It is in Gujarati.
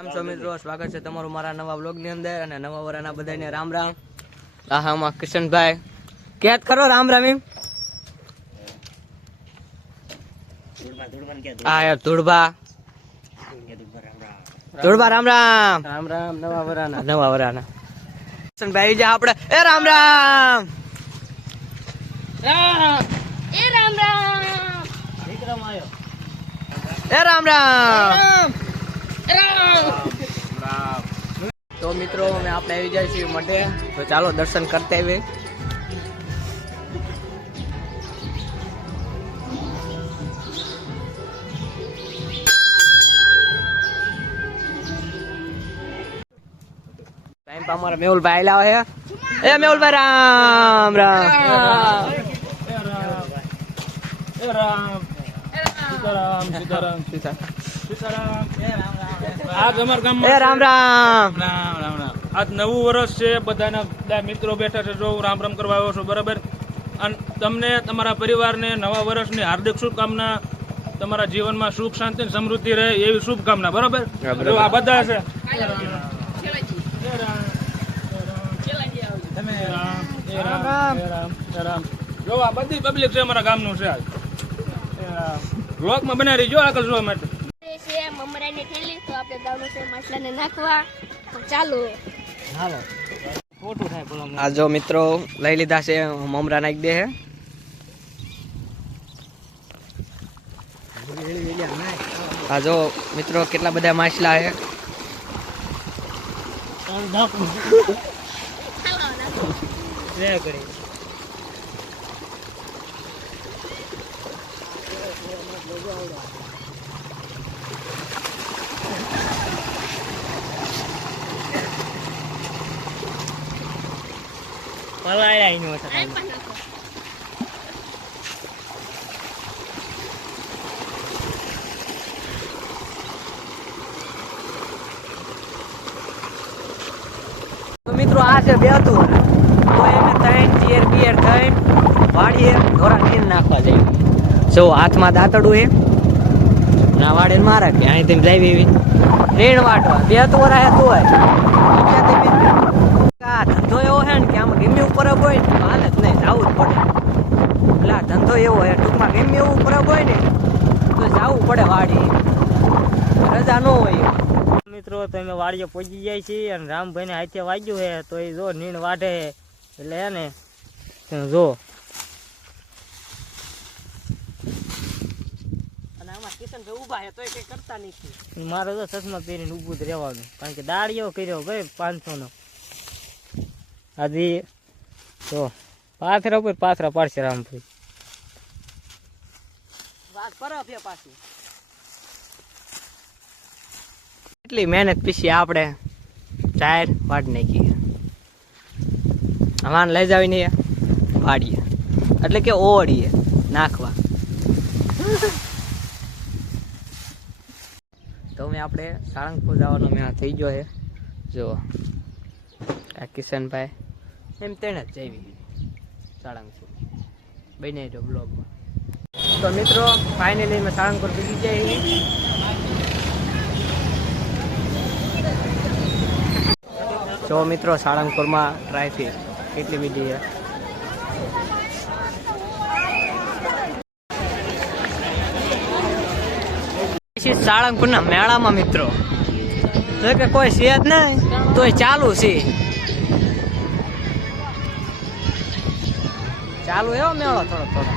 કેમ છો મિત્રો, સ્વાગત છે તમારું મારા નવા વ્લોગ ની અંદર અને નવા વરાના બધાને રામ રામ. આમાં કિશનભાઈ ક્યાં કરો રામ રામ એમ હા યાર ધૂળભા રામ રામ રામ રામ નવા વરાના કિશનભાઈ જા આપણે એ રામ રામ એ રામ રામ વિક્રમ આયો એ રામ રામ તો મિત્રો અમે આપણે આવી જાય છીએ મઢે, તો ચાલો દર્શન કરતા આવીએ. ટાઈમ પર અમારા મેહુલભાઈ આવેલા છે. એ મેહુલભાઈ રામ રામ રામ રામ. આજ નવું વર્ષ છે, બધાના મિત્રો બેઠા છે, જો રામ રામ કરવા આવ્યો છું, બરાબર. અને તમને તમારા પરિવારને નવા વર્ષની હાર્દિક શુભકામના, તમારા જીવનમાં સુખ શાંતિ સમૃદ્ધિ રહે એવી શુભકામના, બરાબર. આ બધા છે જો આ બધી પબ્લિક છે અમારા ગામનું છે. બ્લોગમાં બનાવી જો આગળ જોવા માટે મમરાની થેલી તો આપણે ગામનું છે માછલાને નાખવા. ચાલો આ જો મિત્રો લઈ લીધા છે, મમરા નાખી દે. આ જો મિત્રો કેટલા બધા માછલા છે. મિત્રો આ છે બેતું, તો એને ત્રણ ચેર બિયર ત્રણ વાડીએ ધોરા નીર નાખવા જઈએ. જો હાથમાં દાંતડું એ ના વાડે મારા કે અહીં તેમ જાય એવી રેણ વાટવા બેતું વરાય તો ધંધો એવો છે ને કે આમાં ગમે એવું પરબ હોય ને હાલ જ નહીં જવું જ પડે. એટલે આ ધંધો એવો હોય ટૂંકમાં ગમે એવું પરબ હોય ને તો જવું પડે વાડી, રજા ન હોય. મિત્રો તમે વાડીએ પહોંચી જાય છે અને રામભાઈ ને હાથે વાગ્યું છે તો એ જો નીણ વાઢે એટલે હે ને જો. અને આમાં કિશનભાઈ ઊભા છે તો કઈ કરતા નથી. મારે તો ચશ્મા પહેરીને ઊભું જ રહેવાનું, કારણ કે દાડિયો કર્યો ભાઈ 500 નો. હજી તો પાથરા ઉપર પાથરા પાડશે રામભાઈ. વાત પરફ છે પાછી. એટલી મહેનત પીછી આપણે ચાર વાટ નાખી વાન લઈ જાવી ને વાડીએ એટલે કે ઓળીએ નાખવા. તો મેં આપણે સાળંગપુર જવાનો મેં થઈ ગયો છે. જો આ કિશનભાઈ એમ તેને જ જઈ સાળંગપુર બને જો બ્લોગમાં. તો મિત્રો ફાઇનલી મેં સાળંગપુર બીજી જાય. જો મિત્રો સાળંગપુરમાં ટ્રાફિક કેટલી બધી છે. સાળંગપુરના મેળામાં મિત્રો જો કે કોઈ છે જ નહીં તોય ચાલુ છે, ચાલુ એવો મેળો થોડો થોડો.